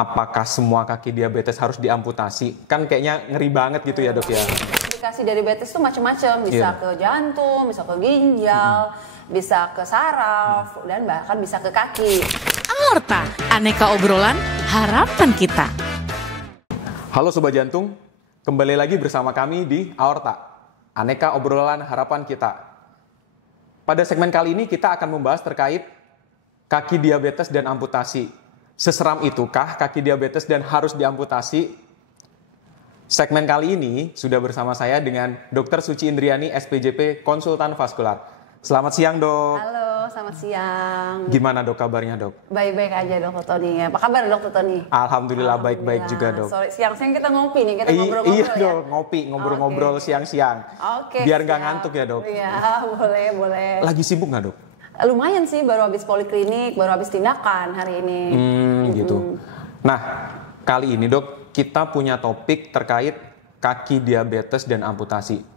apakah semua kaki diabetes harus diamputasi? Kan kayaknya ngeri banget gitu ya dok ya. Indikasi diabetes itu macam-macam, bisa ke jantung, bisa ke ginjal, bisa ke saraf, dan bahkan bisa ke kaki. Aorta, aneka obrolan harapan kita. Halo Sobat Jantung, kembali lagi bersama kami di Aorta, aneka obrolan harapan kita. Pada segmen kali ini kita akan membahas terkait kaki diabetes dan amputasi. Seseram itukah kaki diabetes dan harus diamputasi? Segmen kali ini sudah bersama saya dengan Dr. Suci Indriani, SPJP, Konsultan Vaskular. Selamat siang dok. Halo, selamat siang. Gimana dok kabarnya dok? Baik-baik aja Dokter Tony. Apa kabar Dokter Tony? Alhamdulillah baik-baik juga dok. Sorry, siang-siang kita ngopi nih, kita ngobrol-ngobrol iya ya? dok, ngobrol-ngobrol siang-siang. Oke, biar nggak ngantuk ya dok. Iya, boleh. Lagi sibuk nggak dok? Lumayan sih, baru habis poliklinik, baru habis tindakan hari ini. Gitu. Nah, kali ini dok, kita punya topik terkait kaki diabetes dan amputasi.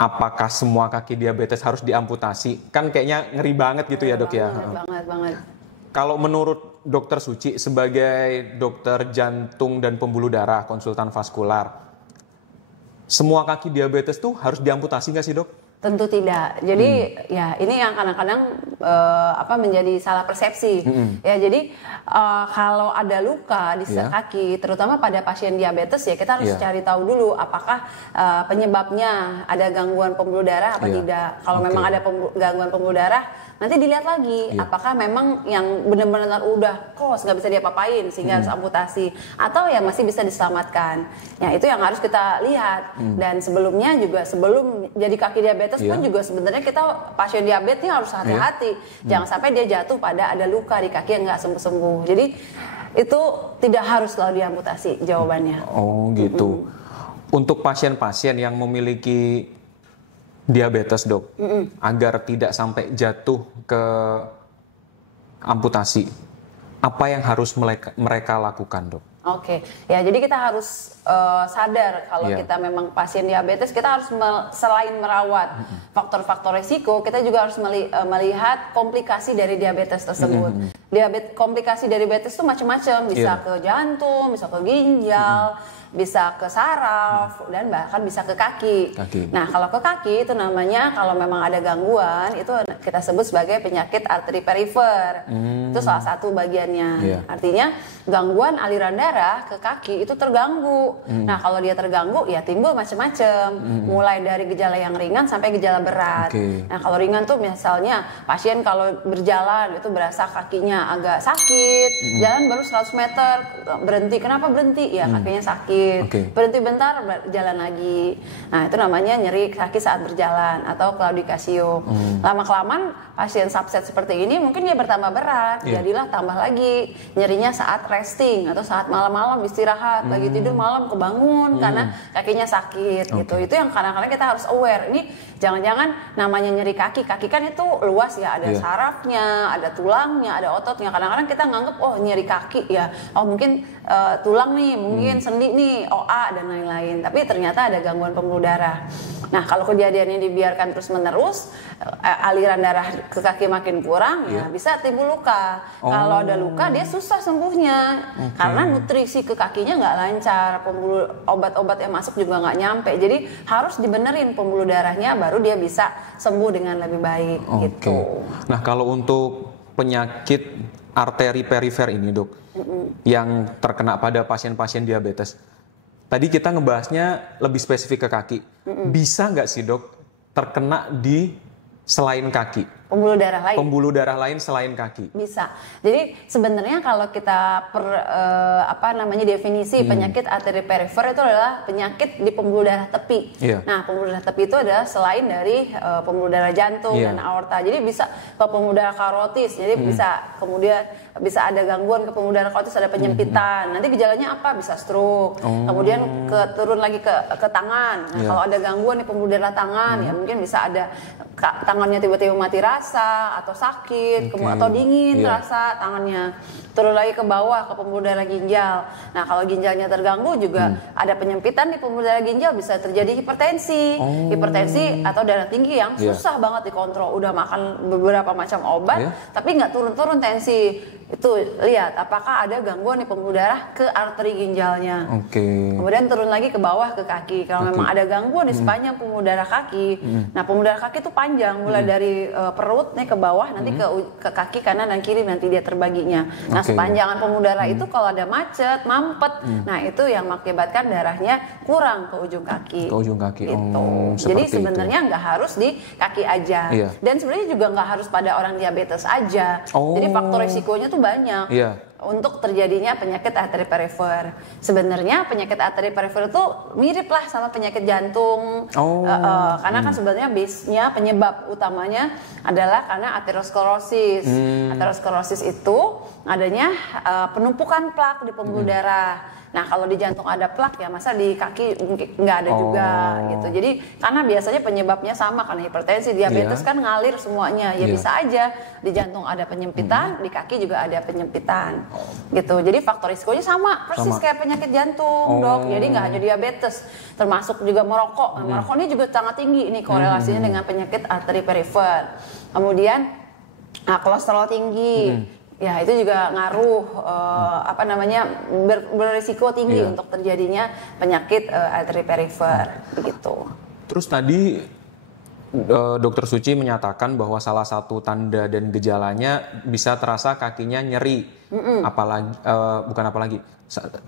Apakah semua kaki diabetes harus diamputasi? Kan kayaknya ngeri banget gitu ya dok ya. Banget. Kalau menurut dokter Suci sebagai dokter jantung dan pembuluh darah, konsultan vaskular, semua kaki diabetes tuh harus diamputasi nggak sih dok? Tentu tidak. Jadi ya ini yang kadang-kadang menjadi salah persepsi. Ya jadi kalau ada luka di kaki, terutama pada pasien diabetes ya kita harus cari tahu dulu apakah penyebabnya ada gangguan pembuluh darah apa tidak. Kalau memang ada gangguan pembuluh darah, nanti dilihat lagi apakah memang yang benar-benar udah close nggak bisa diapa-apain sehingga harus amputasi atau ya masih bisa diselamatkan. Ya itu yang harus kita lihat. Dan sebelumnya juga sebelum jadi kaki diabetes pun juga sebenarnya kita pasien diabetes ini harus hati-hati. Jangan sampai dia jatuh pada ada luka di kaki yang nggak sembuh-sembuh. Jadi itu tidak harus kalau diamputasi jawabannya. Oh gitu. Untuk pasien-pasien yang memiliki diabetes dok, agar tidak sampai jatuh ke amputasi, apa yang harus mereka lakukan dok? Oke, ya jadi kita harus sadar kalau kita memang pasien diabetes, kita harus selain merawat faktor-faktor risiko, kita juga harus melihat komplikasi dari diabetes tersebut. Komplikasi dari diabetes itu macam-macam, bisa ke jantung, bisa ke ginjal, bisa ke saraf, dan bahkan bisa ke kaki. Nah, kalau ke kaki itu namanya kalau memang ada gangguan, itu kita sebut sebagai penyakit arteri perifer. Itu salah satu bagiannya. Artinya gangguan aliran darah ke kaki itu terganggu. Nah, kalau dia terganggu ya timbul macam-macam. Mulai dari gejala yang ringan sampai gejala berat. Nah, kalau ringan tuh misalnya pasien kalau berjalan itu berasa kakinya agak sakit, jalan baru 100 meter berhenti. Kenapa berhenti? Ya kakinya sakit. Berhenti bentar, jalan lagi. Nah, itu namanya nyeri kaki saat berjalan atau claudication. Lama-kelamaan pasien subset seperti ini mungkin dia bertambah berat. Jadilah tambah lagi nyerinya saat resting atau saat malam-malam istirahat, lagi tidur malam kebangun karena kakinya sakit gitu. Itu yang kadang-kadang kita harus aware. Ini jangan-jangan namanya nyeri kaki. Kaki kan itu luas ya, ada sarafnya, ada tulangnya, ada ototnya. Kadang-kadang kita nganggep oh nyeri kaki ya, oh mungkin tulang nih, mungkin sendi nih, OA dan lain-lain. Tapi ternyata ada gangguan pembuluh darah. Nah, kalau kejadiannya dibiarkan terus-menerus, aliran darah ke kaki makin kurang, ya bisa timbul luka. Kalau ada luka, dia susah sembuhnya. Karena nutrisi ke kakinya nggak lancar, obat-obat yang masuk juga nggak nyampe. Jadi harus dibenerin pembuluh darahnya, baru dia bisa sembuh dengan lebih baik. Gitu. Nah, kalau untuk penyakit arteri perifer ini dok, yang terkena pada pasien-pasien diabetes, tadi kita ngebahasnya lebih spesifik ke kaki. Bisa nggak sih dok terkena di selain kaki? Pembuluh darah lain selain kaki. Bisa. Jadi sebenarnya kalau kita definisi penyakit arteri perifer itu adalah penyakit di pembuluh darah tepi. Nah, pembuluh darah tepi itu adalah selain dari pembuluh darah jantung dan aorta. Jadi bisa ke pembuluh darah karotis. Jadi bisa ada gangguan ke pembuluh darah karotis, ada penyempitan. Nanti gejalanya apa? Bisa stroke. Kemudian turun lagi ke tangan. Nah, kalau ada gangguan di pembuluh darah tangan, ya mungkin bisa ada tangannya tiba-tiba mati rasa basah atau sakit, atau dingin terasa tangannya. Turun lagi ke bawah ke pembuluh darah ginjal. Nah kalau ginjalnya terganggu juga ada penyempitan di pembuluh darah ginjal, bisa terjadi hipertensi. Hipertensi atau darah tinggi yang susah banget dikontrol. Udah makan beberapa macam obat, tapi nggak turun-turun tensi. Itu lihat apakah ada gangguan di pembuluh darah ke arteri ginjalnya. Kemudian turun lagi ke bawah ke kaki. Kalau memang ada gangguan di sepanjang pembuluh darah kaki, nah pembuluh darah kaki itu panjang, mulai dari perut nih ke bawah, nanti ke kaki kanan dan kiri, nanti dia terbaginya. Nah sepanjangan pembuluh darah itu kalau ada macet, mampet, nah itu yang mengakibatkan darahnya kurang ke ujung kaki. Ke ujung kaki. Gitu. Jadi sebenarnya nggak harus di kaki aja. Dan sebenarnya juga nggak harus pada orang diabetes aja. Jadi faktor resikonya tuh banyak untuk terjadinya penyakit arteri perifer. Sebenarnya penyakit arteri perifer itu mirip lah sama penyakit jantung. Karena kan sebenarnya base-nya, penyebab utamanya adalah karena aterosklerosis. Aterosklerosis itu adanya penumpukan plak di pembuluh darah. Nah kalau di jantung ada plak ya masa di kaki nggak ada juga gitu. Jadi karena biasanya penyebabnya sama, karena hipertensi, diabetes kan ngalir semuanya. Ya bisa aja di jantung ada penyempitan, di kaki juga ada penyempitan gitu. Jadi faktor risikonya sama persis kayak penyakit jantung, Dok. Jadi nggak hanya diabetes, termasuk juga merokok. Nah, merokok ini juga sangat tinggi ini korelasinya dengan penyakit arteri perifer. Kemudian kolesterol tinggi. Ya itu juga ngaruh berisiko tinggi untuk terjadinya penyakit arteri perifer begitu. Terus tadi Dokter Suci menyatakan bahwa salah satu tanda dan gejalanya bisa terasa kakinya nyeri,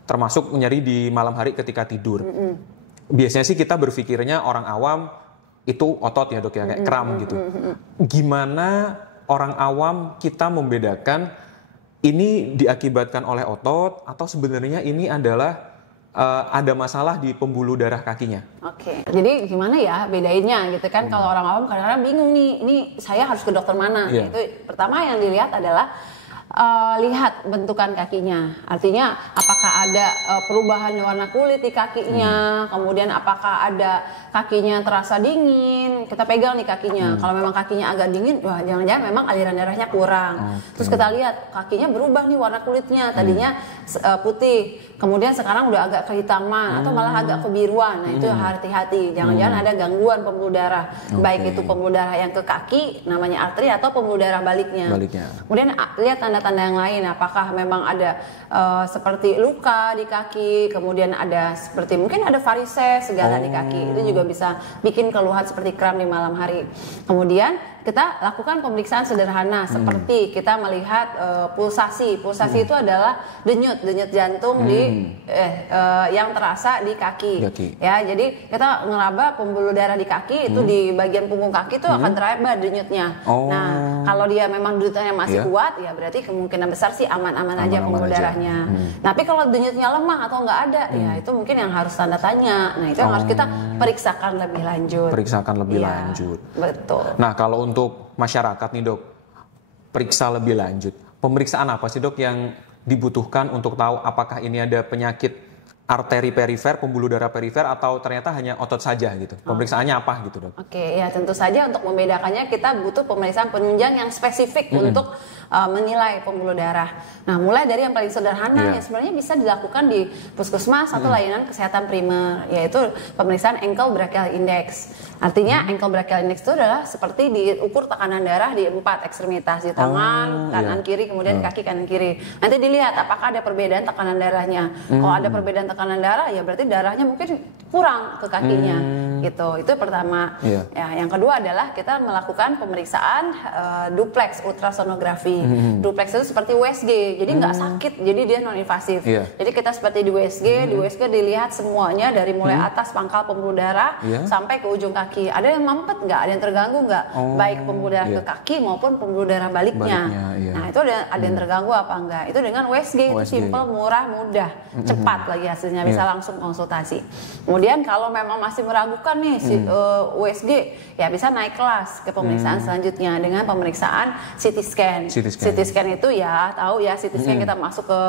termasuk nyeri di malam hari ketika tidur. Biasanya sih kita berpikirnya orang awam itu otot ya Dok ya, kayak kram gitu. Gimana orang awam kita membedakan ini diakibatkan oleh otot atau sebenarnya ini adalah ada masalah di pembuluh darah kakinya? Jadi gimana ya bedainnya gitu kan? Kalau orang awam kadang-kadang bingung nih, ini saya harus ke dokter mana? Itu pertama yang dilihat adalah lihat bentukan kakinya, artinya apakah ada perubahan warna kulit di kakinya, kemudian apakah ada kakinya terasa dingin, kita pegang nih kakinya, kalau memang kakinya agak dingin, wah jangan-jangan memang aliran darahnya kurang. Terus kita lihat kakinya berubah nih warna kulitnya, tadinya putih, kemudian sekarang udah agak kehitaman atau malah agak kebiruan. Nah itu hati-hati, jangan-jangan ada gangguan pembuluh darah, baik itu pembuluh darah yang ke kaki namanya arteri atau pembuluh darah baliknya. Kemudian lihat tanda-tanda yang lain, apakah memang ada seperti luka di kaki, kemudian ada seperti mungkin ada varises segala di kaki, itu juga bisa bikin keluhan seperti kram di malam hari. Kemudian kita lakukan pemeriksaan sederhana seperti kita melihat pulsasi itu adalah denyut jantung di yang terasa di kaki. Ya, jadi kita ngeraba pembuluh darah di kaki itu di bagian punggung kaki itu akan teraba denyutnya. Nah, kalau dia memang denyutnya masih kuat, ya berarti kemungkinan besar sih aman-aman aja pembuluh darahnya. Tapi kalau denyutnya lemah atau nggak ada, ya itu mungkin yang harus tanda tanya. Nah, itu yang harus kita periksakan lebih lanjut. Lanjut. Betul. Nah, kalau untuk masyarakat nih Dok, periksa lebih lanjut. Pemeriksaan apa sih Dok yang dibutuhkan untuk tahu apakah ini ada penyakit arteri perifer, pembuluh darah perifer, atau ternyata hanya otot saja gitu? Pemeriksaannya apa gitu Dok? Ya tentu saja untuk membedakannya kita butuh pemeriksaan penunjang yang spesifik untuk menilai pembuluh darah. Nah, mulai dari yang paling sederhana yang sebenarnya bisa dilakukan di puskesmas atau layanan kesehatan primer, yaitu pemeriksaan ankle brachial index. Artinya ankle brachial index itu adalah seperti diukur tekanan darah di 4 ekstremitas, di tangan kanan kiri, kemudian kaki kanan kiri. Nanti dilihat apakah ada perbedaan tekanan darahnya. Kalau ada perbedaan tekanan darah, ya berarti darahnya mungkin kurang ke kakinya gitu. Itu pertama. Ya, yang kedua adalah kita melakukan pemeriksaan duplex ultrasonografi. Duplex itu seperti USG, jadi nggak sakit, jadi dia non invasif. Jadi kita seperti di USG, dilihat semuanya dari mulai atas pangkal pembuluh darah sampai ke ujung kaki. Ada yang mampet nggak? Ada yang terganggu nggak? Baik pembuluh darah ke kaki maupun pembuluh darah baliknya. Nah itu ada yang terganggu apa enggak? Itu dengan USG itu simple, murah, mudah, cepat lagi hasilnya, bisa langsung konsultasi. Kemudian kalau memang masih meragukan nih USG, ya bisa naik kelas ke pemeriksaan selanjutnya dengan pemeriksaan CT scan. CT scan itu ya tahu ya, CT scan kita masuk ke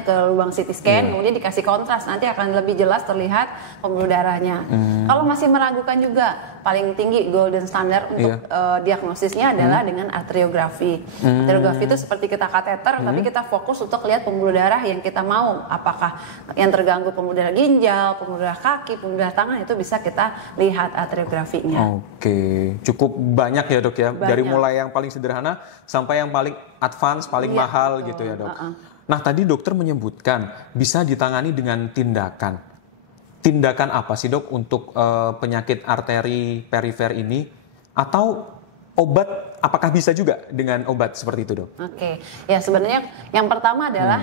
ke lubang CT scan, kemudian dikasih kontras, nanti akan lebih jelas terlihat pembuluh darahnya. Kalau masih meragukan juga, paling tinggi golden standard untuk diagnosisnya adalah dengan arteriografi. Arteriografi itu seperti kita kateter, tapi kita fokus untuk lihat pembuluh darah yang kita mau, apakah yang terganggu pembuluh darah ginjal, pembuluh darah kaki, pembuluh darah tangan, itu bisa kita lihat arteriografinya. Oke, cukup banyak ya dok ya, banyak. Dari mulai yang paling sederhana sampai yang paling advance, paling mahal betul. gitu ya dok. Nah tadi dokter menyebutkan bisa ditangani dengan tindakan. Tindakan apa sih dok untuk penyakit arteri perifer ini? Atau obat, apakah bisa juga dengan obat seperti itu dok? Oke, ya sebenarnya yang pertama adalah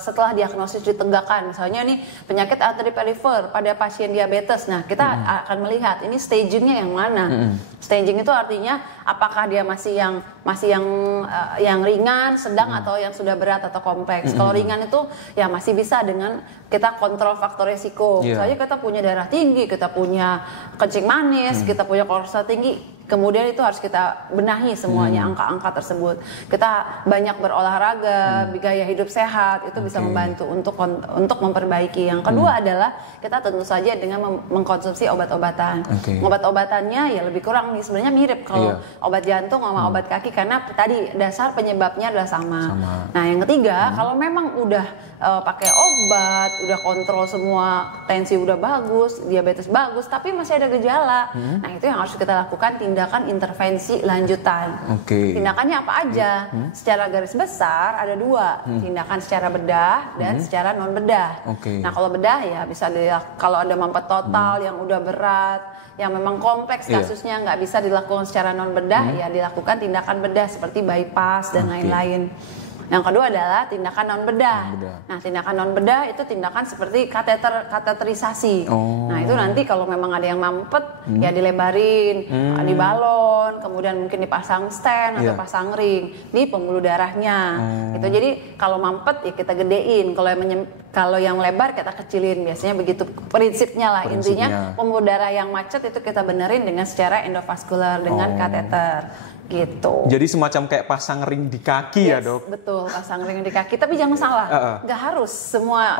setelah diagnosis ditegakkan, misalnya nih penyakit arteri perifer pada pasien diabetes, nah kita akan melihat ini stagingnya yang mana. Staging itu artinya apakah dia masih yang ringan, sedang atau yang sudah berat atau kompleks. Kalau ringan itu ya masih bisa dengan kita kontrol faktor resiko. Misalnya kita punya darah tinggi, kita punya kencing manis, kita punya kolesterol tinggi, kemudian itu harus kita benahi semuanya angka-angka tersebut. Kita banyak berolahraga, gaya hidup sehat, itu bisa membantu untuk memperbaiki. Yang kedua adalah kita tentu saja dengan mengkonsumsi obat-obatan. Obat-obatannya ya lebih kurang nih sebenarnya mirip kalau obat jantung sama obat kaki, karena tadi dasar penyebabnya adalah sama. Nah yang ketiga, kalau memang udah pakai obat, udah kontrol semua, tensi udah bagus, diabetes bagus, tapi masih ada gejala, nah itu yang harus kita lakukan tindakan intervensi lanjutan. Tindakannya apa aja? Secara garis besar ada dua, tindakan secara bedah dan secara non bedah. Nah kalau bedah ya bisa kalau ada mampet total yang udah berat, yang memang kompleks kasusnya nggak bisa dilakukan secara non bedah, ya dilakukan tindakan bedah seperti bypass dan lain-lain. Yang kedua adalah tindakan non bedah. Nah, tindakan non bedah itu tindakan seperti kateterisasi. Nah, itu nanti kalau memang ada yang mampet, ya dilebarin, dibalon, kemudian mungkin dipasang stent atau pasang ring di pembuluh darahnya. Gitu. Jadi kalau mampet ya kita gedein, kalau yang lebar kita kecilin. Biasanya begitu prinsipnya lah. Intinya pembuluh darah yang macet itu kita benerin dengan secara endovaskular dengan kateter. Gitu. Jadi semacam kayak pasang ring di kaki ya dok? Betul, pasang ring di kaki. Tapi jangan salah, nggak harus semua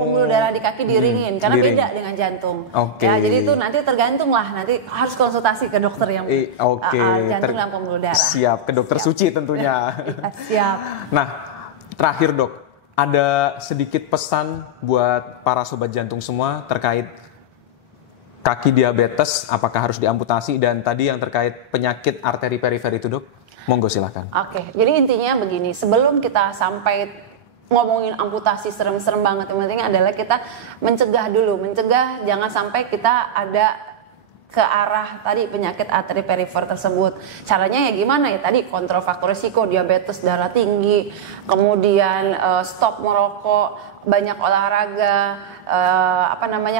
pembuluh darah di kaki diringin, karena beda dengan jantung. Ya, jadi itu nanti tergantung lah, nanti harus konsultasi ke dokter yang jantung dan pembuluh darah. Siap, ke dokter suci tentunya. Siap. Nah, terakhir dok, ada sedikit pesan buat para sobat jantung semua terkait kaki diabetes, apakah harus diamputasi, dan tadi yang terkait penyakit arteri perifer itu dok, monggo silakan. Oke, jadi intinya begini, sebelum kita sampai ngomongin amputasi serem-serem banget, yang penting adalah kita mencegah dulu, jangan sampai kita ada ke arah tadi penyakit arteri perifer tersebut. Caranya ya gimana ya, tadi kontrol faktor risiko, diabetes, darah tinggi, kemudian stop merokok, banyak olahraga,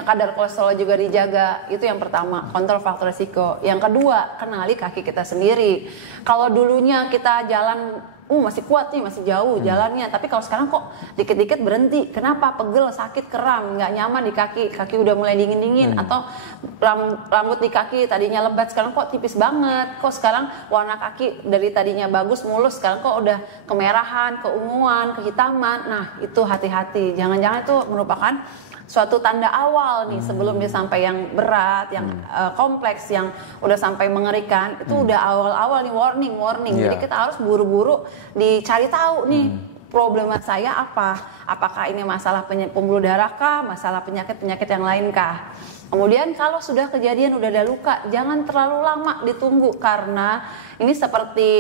kadar kolesterol juga dijaga. Itu yang pertama, kontrol faktor risiko. Yang kedua, kenali kaki kita sendiri. Kalau dulunya kita jalan masih kuat nih, masih jauh jalannya, tapi kalau sekarang kok dikit-dikit berhenti, kenapa? Pegel, sakit, kram, nggak nyaman di kaki udah mulai dingin-dingin, atau rambut di kaki tadinya lebat, sekarang kok tipis banget, kok sekarang warna kaki dari tadinya bagus, mulus, sekarang kok udah kemerahan, keunguan, kehitaman. Nah itu hati-hati, jangan-jangan itu merupakan suatu tanda awal nih sebelum dia sampai yang berat, yang kompleks, yang udah sampai mengerikan, itu udah awal-awal nih warning. Jadi kita harus buru-buru dicari tahu nih problema saya apa, apakah ini masalah pembuluh darah kah, masalah penyakit-penyakit yang lain kah. Kemudian kalau sudah kejadian, udah ada luka, jangan terlalu lama ditunggu, karena ini seperti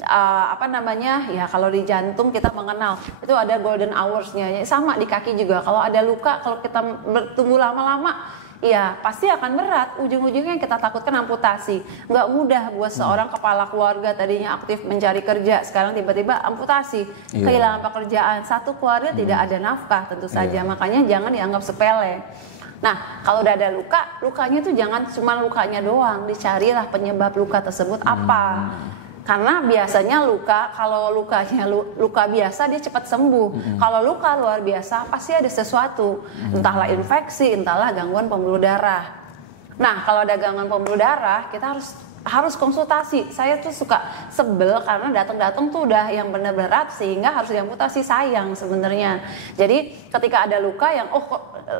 ya kalau di jantung kita mengenal itu ada golden hours-nya, sama di kaki juga. Kalau ada luka, kalau kita bertunggu lama-lama, ya pasti akan berat. Ujung-ujungnya yang kita takutkan amputasi. Nggak mudah buat seorang kepala keluarga tadinya aktif mencari kerja, sekarang tiba-tiba amputasi, kehilangan pekerjaan, satu keluarga tidak ada nafkah tentu saja. Makanya jangan dianggap sepele. Nah, kalau udah ada lukanya itu jangan cuma lukanya doang, dicarilah penyebab luka tersebut apa. Karena biasanya kalau lukanya luka biasa dia cepat sembuh. Kalau luka luar biasa pasti ada sesuatu, entahlah infeksi, entahlah gangguan pembuluh darah. Nah, kalau ada gangguan pembuluh darah, kita harus konsultasi. Saya tuh suka sebel karena datang-datang tuh udah yang benar berat sehingga harus diamputasi, sayang sebenarnya. Jadi ketika ada luka yang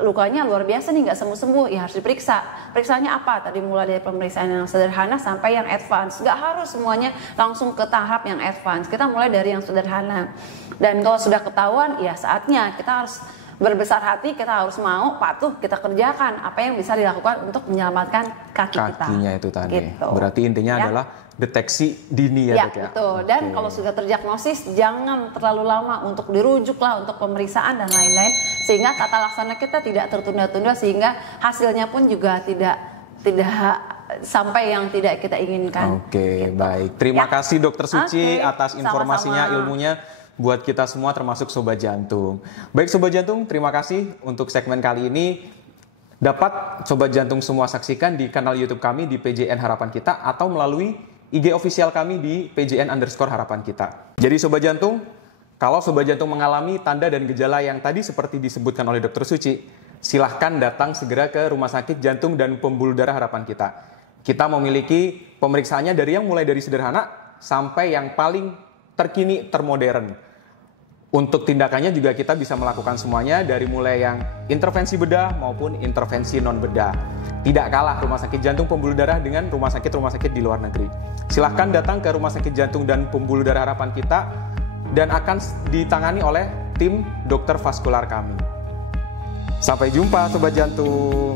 lukanya luar biasa nih nggak sembuh-sembuh, ya harus diperiksa. Periksanya apa? Tadi mulai dari pemeriksaan yang sederhana sampai yang advance. Nggak harus semuanya langsung ke tahap yang advance. Kita mulai dari yang sederhana. Dan kalau sudah ketahuan, ya saatnya kita harus berbesar hati, kita harus mau patuh, kita kerjakan apa yang bisa dilakukan untuk menyelamatkan kakinya kita. Itu tadi. Gitu. Berarti intinya adalah deteksi dini ya, Dok ya. Betul. Dan kalau sudah terdiagnosis, jangan terlalu lama untuk dirujuk lah untuk pemeriksaan dan lain-lain, sehingga tata laksana kita tidak tertunda-tunda, sehingga hasilnya pun juga tidak sampai yang tidak kita inginkan. Oke, baik. Terima kasih Dokter Suci atas informasinya, ilmunya buat kita semua termasuk Sobat Jantung. Baik Sobat Jantung, terima kasih untuk segmen kali ini. Dapat Sobat Jantung semua saksikan di kanal YouTube kami di PJN Harapan Kita atau melalui IG official kami di PJN_Harapan Kita. Jadi Sobat Jantung, kalau Sobat Jantung mengalami tanda dan gejala yang tadi seperti disebutkan oleh Dokter Suci, silahkan datang segera ke Rumah Sakit Jantung dan Pembuluh Darah Harapan Kita. Kita memiliki pemeriksaannya dari yang mulai dari sederhana sampai yang paling terkini, termodern. Untuk tindakannya juga kita bisa melakukan semuanya dari mulai yang intervensi bedah maupun intervensi non-bedah. Tidak kalah Rumah Sakit Jantung Pembuluh Darah dengan rumah sakit di luar negeri. Silahkan datang ke Rumah Sakit Jantung dan Pembuluh Darah Harapan Kita dan akan ditangani oleh tim dokter vaskular kami. Sampai jumpa Sobat Jantung.